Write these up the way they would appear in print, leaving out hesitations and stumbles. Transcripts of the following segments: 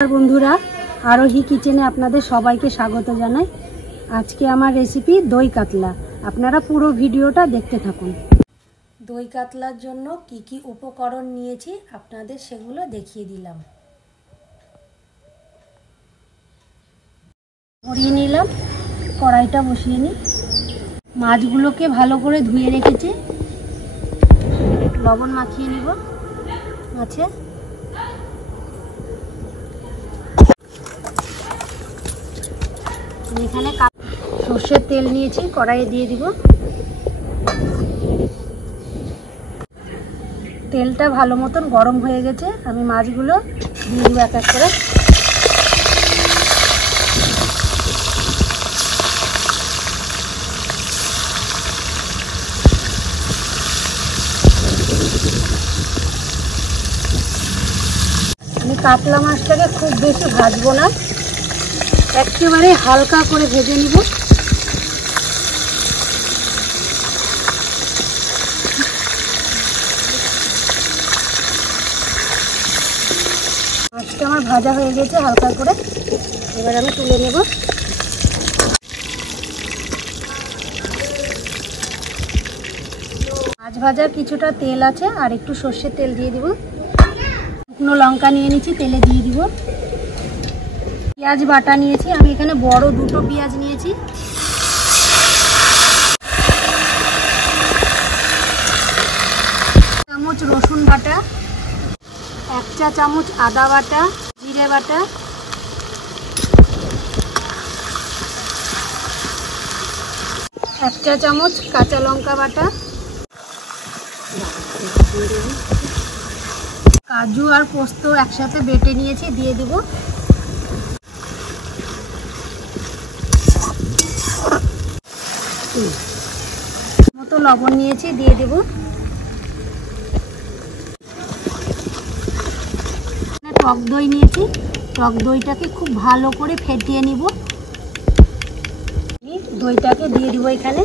বন্ধুরা, আরোহী কিচেনে আপনাদের সবাইকে স্বাগত জানাই। আজকে আমার রেসিপি দই কাতলা। আপনারা পুরো ভিডিওটা দেখতে থাকুন। দই কাতলার জন্য কি কি উপকরণ নিয়েছি আপনাদের সেগুলো দেখিয়ে দিলাম। ভরিয়ে নিলাম, কড়াইটা বসিয়ে নিই। মাছগুলোকে ভালো করে ধুয়ে রেখেছি, লবণ মাখিয়ে নিব মাছে। এখানে সর্ষের তেল নিয়েছি, কড়াইয়ে দিয়ে দিব। তেলটা ভালো মতন গরম হয়ে গেছে, আমি মাছগুলো দিয়ে দিব এক এক করে। আমি কাতলা মাছটাকে খুব বেশি ভাজবো না, একেবারে হালকা করে ভেজে নিব। মাছটা আমার ভাজা হয়ে গেছে হালকা করে, এবার আমি তুলে নেব। মাছ ভাজার কিছুটা তেল আছে, আর একটু সর্ষের তেল দিয়ে দিব। শুকনো লঙ্কা নিয়ে নিচ্ছি, তেলে দিয়ে দিব। পেঁয়াজ বাটা নিয়েছি, আমি এখানে বড় দুটো পেঁয়াজ নিয়েছি। চামচ রসুন বাটা, 1 চা চামচ আদা বাটা, জিরে বাটা, 1 চা চামচ কাঁচা লঙ্কা বাটা, কাজু আর পোস্ত একসাথে বেটে নিয়েছি, দিয়ে দিব। মতো লবণ নিয়েছি, দিয়ে দেব। টক দই নিয়েছি, টক দইটাকে খুব ভালো করে ফেটিয়ে নিব। দইটাকে দিয়ে দিব এখানে।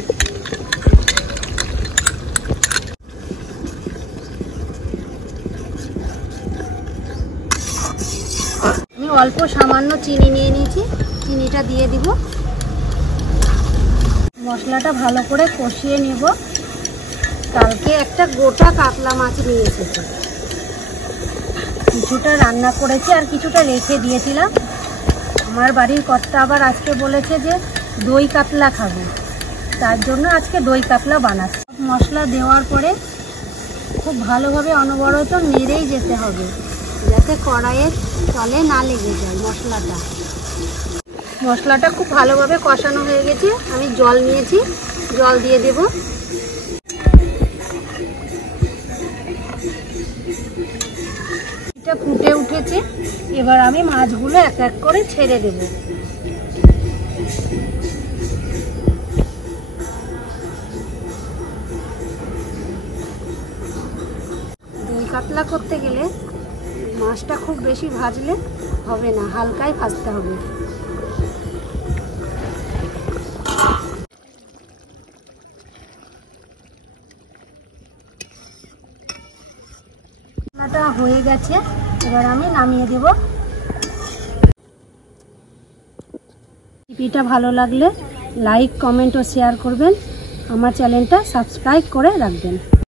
আমি অল্প সামান্য চিনি নিয়ে নিয়েছি, চিনিটা দিয়ে দিব। মশলাটা ভালো করে কষিয়ে নেব। কালকে একটা গোটা কাতলা মাছ নিয়ে এসেছি, কিছুটা রান্না করেছি আর কিছুটা রেখে দিয়েছিলাম। আমার বাড়ির কর্তা আবার আজকে বলেছে যে দই কাতলা খাবে, তার জন্য আজকে দই কাতলা বানাচ্ছি। মশলা দেওয়ার পরে খুব ভালোভাবে অনবরত নেড়েই যেতে হবে, যাতে কড়াইয়ের তলে না লেগে যায় মশলাটা। মশলাটা খুব ভালোভাবে কষানো হয়ে গেছে, আমি জল নিয়েছি, জল দিয়ে দেব। এটা ফুটে উঠেছে, এবার আমি মাছগুলো এক এক করে ছেড়ে দেব। দই কাতলা করতে গেলে মাছটা খুব বেশি ভাজলে হবে না, হালকাই ভাজতে হবে। মশলাটা হয়ে গেছে, এবার আমি নামিয়ে দেব। রেসিপিটা ভালো লাগলে লাইক, কমেন্ট ও শেয়ার করবেন। আমার চ্যানেলটা সাবস্ক্রাইব করে রাখবেন।